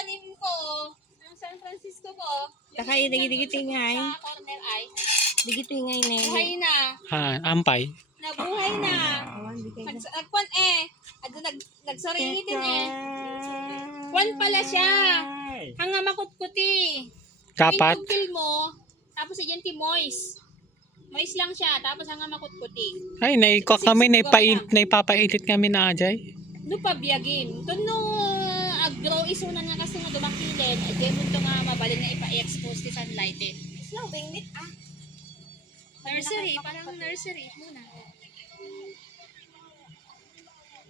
tanim ko. Yung San Francisco ko. Taka digi-digiting ngay. Sa corner ay. Digiting ngay ne. Buhay na. Ha, ampay. Nabuhay na. Nagkwan nagsaringi din eh. Kwan pala siya. Hanga makutkuti. Dapat. Pil mo. Tapos yan ti moist. Moist lang siya. Tapos hanga makutkuti. Ay, kami, naipapailit kami na ajay. No pabiyagin. Doon no aggrow isunan nga kasi nga dumakilin. At mo ito nga mabalin nga ipa-expose ti sunlight eh. Slow bingit ah. Nursery. Parang nursery muna.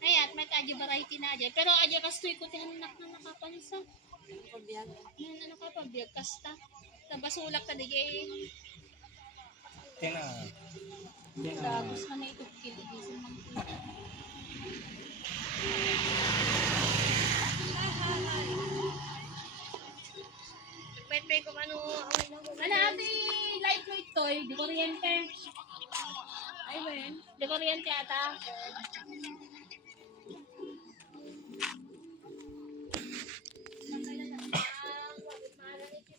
Ayan, may kaji variety na aja. Pero aja kastoy ko tihanak na nakapansa. Ano ka pa biyag kasta. Nabasulak ka digay. Tina. Dagos na ito kiligisin man. Pwede ko ano. Ano ati lightweight toy, di kuryente. Ay wen, di kuryente ata.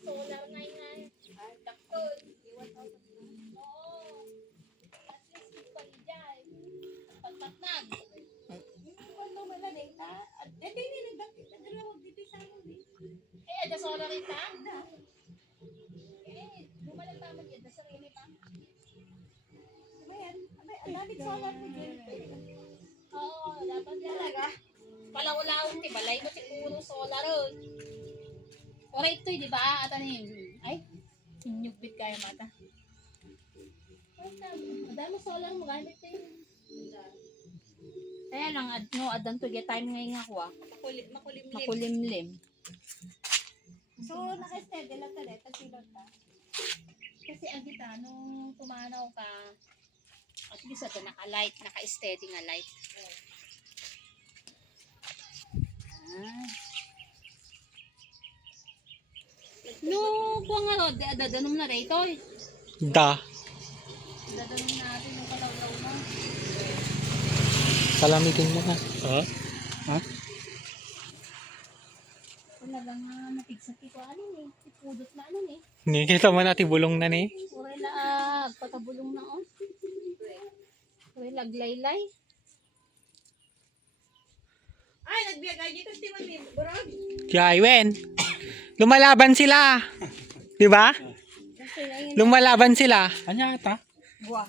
Solar na yun. Dakot. Pagpatnag. Eh, ada solar ita? Eh, lumalang tama dyan. Nasa rin pa. Oo, dapat talaga. Palawulawon ti balay mo siguro solar ron. Ora ito'y di ba? At ano yun? Ay, inyugbit kaya mata. Madami solar mo gamit ito yun. Kaya lang, adan to get time ngayon ako ah. Makulimlim. So, naka-steady lang ka rin. Tasilot ka. Kasi agita, nung tumanaw ka, at least ito naka-light, naka-steady nga light. Ah. No, kung ano, dadanom na rin ito eh. Da. Dadanom natin yung kalawlaw mo. Palamitin mo na. Ha? Ha? Wala lang nga matigsaki ko. Ano eh? Ipudot na ano eh. Hindi kita man natin bulong na ni. Uray laag. Patabulong na on. Uray laglaylay. Ay, nagbiyagay dito. Di mo ni Burog. Kaya Iwen. Lumalaban sila. Di ba? Lumalaban sila. Anya ata? Buwa.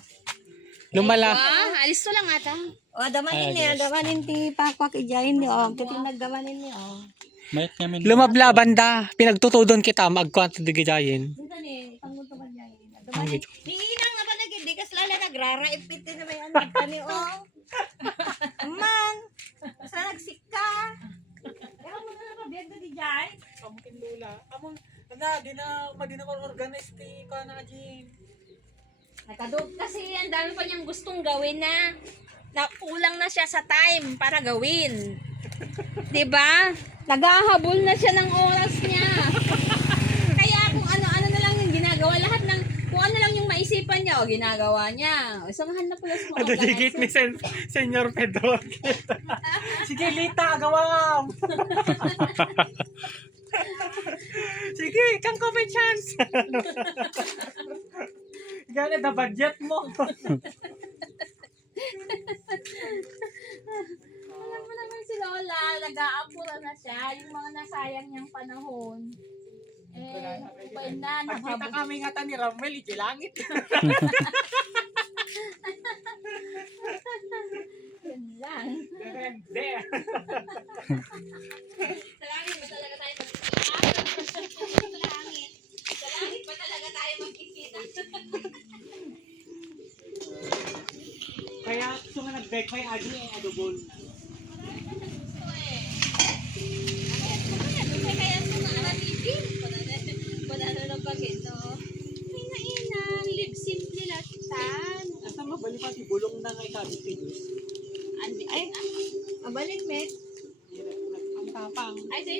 Alis to lang ata. O, damanin niya. Damanin ti pakwak ijayin niyo. Kati nagdamanin niyo. Mayat namin. Lumablaban da. Pinagtutudon kita magkwento digidayin. Dito ni, pangunto man niya. Damanin. Ni inang nga ba nagindi kas lala nagrara-ipit na ba yan? Nagkani o. Man. Basta nagsika. Ewan mo na nababiyag na di jay. Kamukin lula. Amon, di na organize ti ka na Jim. Nakadog kasi ang dami pa niyang gustong gawin na kulang na siya sa time para gawin. 'Di ba? Naghahabol na siya ng oras niya. Kaya kung ano-ano na lang yung ginagawa, lahat ng kung ano lang yung maisipan niya o ginagawa niya. O, samahan na pala sa mga Ano digit ni Senyor Pedro. Sige, Lita, agawam. Sige, kang ko may chance. Gana the budget mo. Alam mo naman si Lola, nag-aapura na siya. Yung mga nasayang niyang panahon. Ubay na, Pagkita kami nga ta ni Ramel, langit. Yun lang. Hindi. Sa langit ba talaga tayo magkikita? Sa langit. Sa langit ba talaga tayo magkikita? Kaya gusto nga nag-bake may adi ay adobol. Kaya ito na aratipin. Wala na bagay, no? Ina, live simple latan. Asa mabali pati bulong na nga ikabit pilos. Ay, Mabalik, met. Ang tapang. ay, sa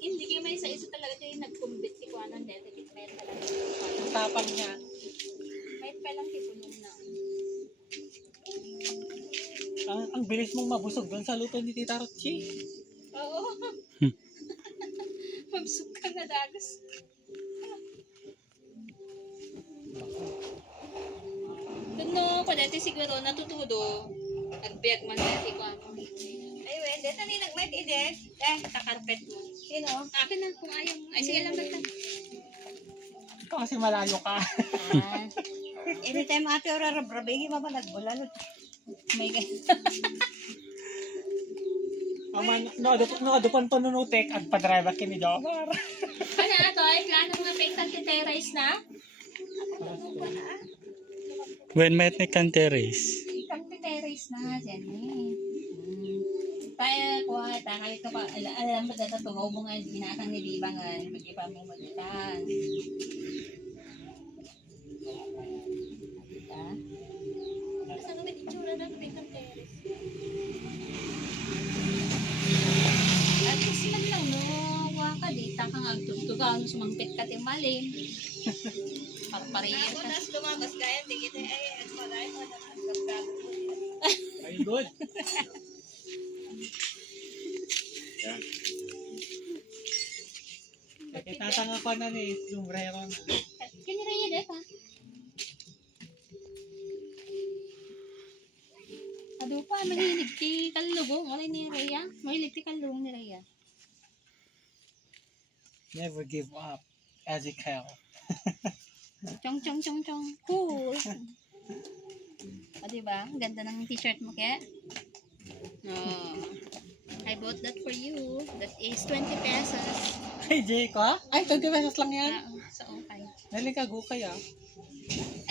hindi kayo may isa talaga kayo nag-combit si Kuanan dito. May talaga. Ang tapang niya. May palang tibunong na. Ang bilis mong mabusog doon sa luto ni Tita Rochi. Oo. Mabsog ka nga dagas. Kuno, ko dati siguro natutudo. Agbiag man dati ko ako. Ay, wait. Dito ni nagmet, idik. Sa carpet mo. Sino? Akin na kung ayaw mo. Ay, sige lang basta. Ikaw kasi malayo ka. Ah. Anytime ate Aurora, brabigi mo ba nagbulalot? May Aman, no, dupan pa nunutek at padriver kini Jomar. Ano ato ay plano nga pay terrace na? When might ni Canteres? Terrace na dyan eh. Tayo ko tayo ko pa alam mo dito tungo mo nga ginatang ni Bibangan mag-ipa mo magitan. Basta naman itsura na ng terrace. At kasi man lang no, waka dita ka nga tugtugan sumangpit ka timalim. Parpariyan Ako ka. nas lumabas kaya tingin ay at malay mo na nagbago. Very good. Yan. Tatanga ko na ni Lumbrero na. Kanya rin yun ha. Ado pa, mahilig ti kalugong. Wala ni Rhea. Mahilig ti kalugong ni Rhea. Never give up. Ezekiel. Chong chong chong chong. Cool. O diba? Ang ganda ng t-shirt mo kaya. Oh. I bought that for you. That is 20 pesos. Hey, Jay ko? Ay, 20 pesos lang yan. Sa okay. Naling ka gukay ah.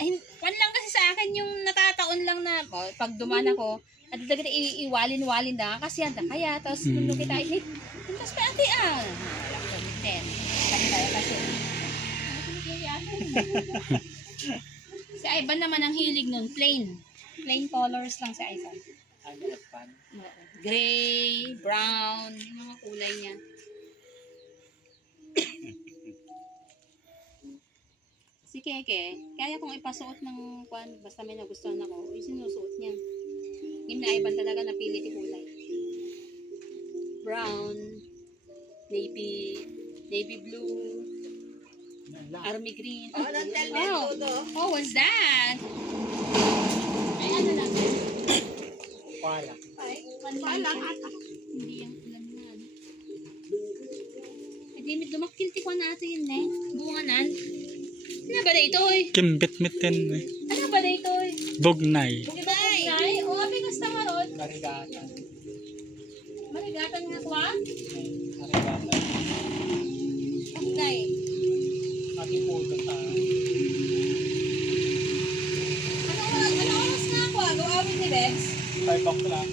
Ay, one lang kasi sa akin yung natataon lang na pag duman ako, at dagat iwalin-walin na kasi yan kaya tapos nung kita ay tapos pa ate wala ko ten kaya kasi si Ivan naman ang hilig nun plain colors lang si Ivan. Ano pan? Gray, brown, yung mga kulay niya. Si Keke, kaya kung ipasuot ng kwan, basta may nagustuhan ako, sinusuot niya. Yung naiban talaga napili ti kulay. Brown, navy blue, army green. Oh, don't tell me Oh, todo. oh, what's that? Ay, ano lang? Wala. Ay, Wala ata. Hindi yung alam na. Hindi, dumakil ti kwan natin eh. Bunganan. Ano ba na ito eh? Kimbit mitin eh. Ano ba na ito eh? Bugnay. Bye. Ay, o, apigas na maron. Karigatan. Marigatan nga kwa. Karigatan. Nay. Pati puto sa... Ano oras nga kwa? Go awit ni Bebs. 5 o'clock.